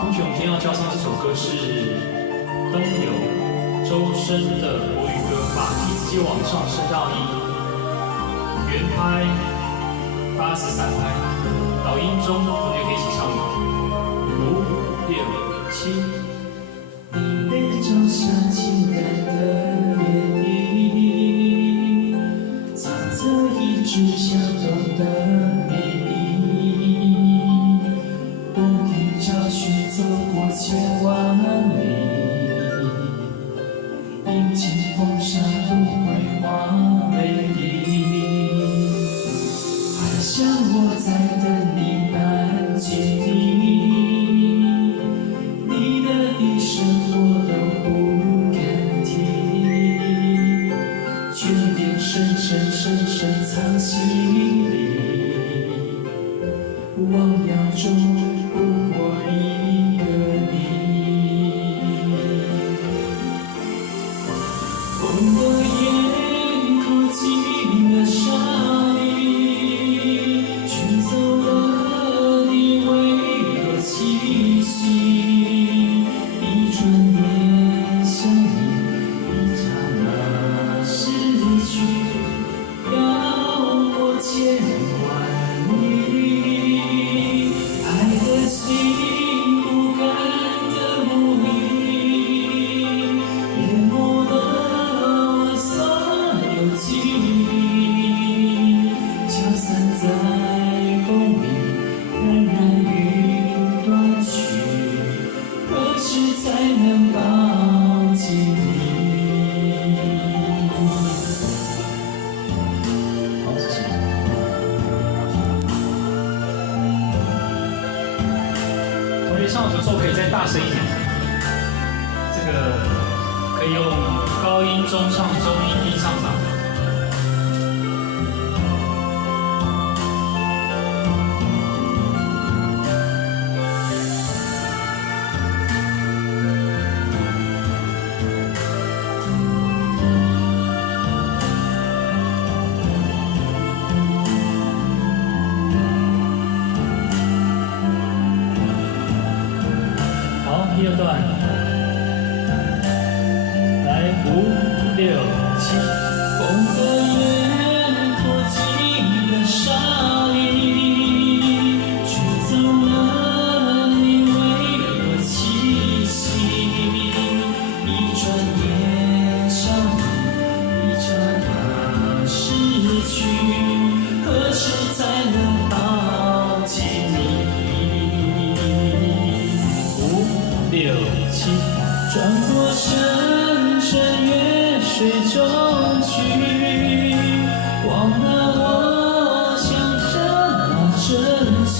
同学，我们今天要教上这首歌是东流周深的国语歌，把笛子接往上升到1，原拍83拍，导音中，同学可以一起唱吗？5、6、7。你被照向情感的涟漪，藏着一直相懂的秘密。不停找寻，走过千万里，历经风沙不会化为泥。还像我在等你般紧密。你的一生我都不敢提，眷恋深深深深藏心里，忘掉中不过一个你。风的眼哭进了沙里，卷走了你微弱气息。一转眼相依，一刹那失去，绕过千万里。爱的心不甘的无力，淹没了我所有记忆，消散在风里，荏苒云断去。何时才能抱紧你？好，谢谢。同学唱的时候可以再大声一点，这个可以用高音、中唱、中音、低唱法。第二段，来5、6、7。风的眼破进了沙里，吹走了你微弱气息。一转眼相依，一刹那失去，何时才能抱紧你5、6、7。转过深深月水中去，忘了我想着那真心。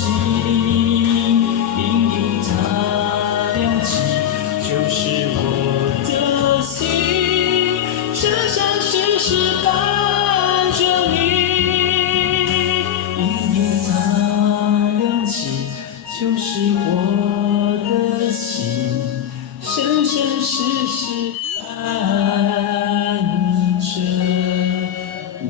隐隐它亮起，就是我的心，生生世世伴着你。隐隐它亮起，就是我的心。生生世世伴着你。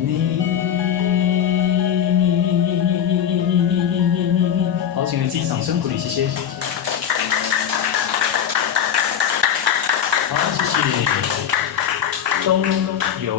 好，请为自己掌声鼓励，谢谢。好，谢谢。东流。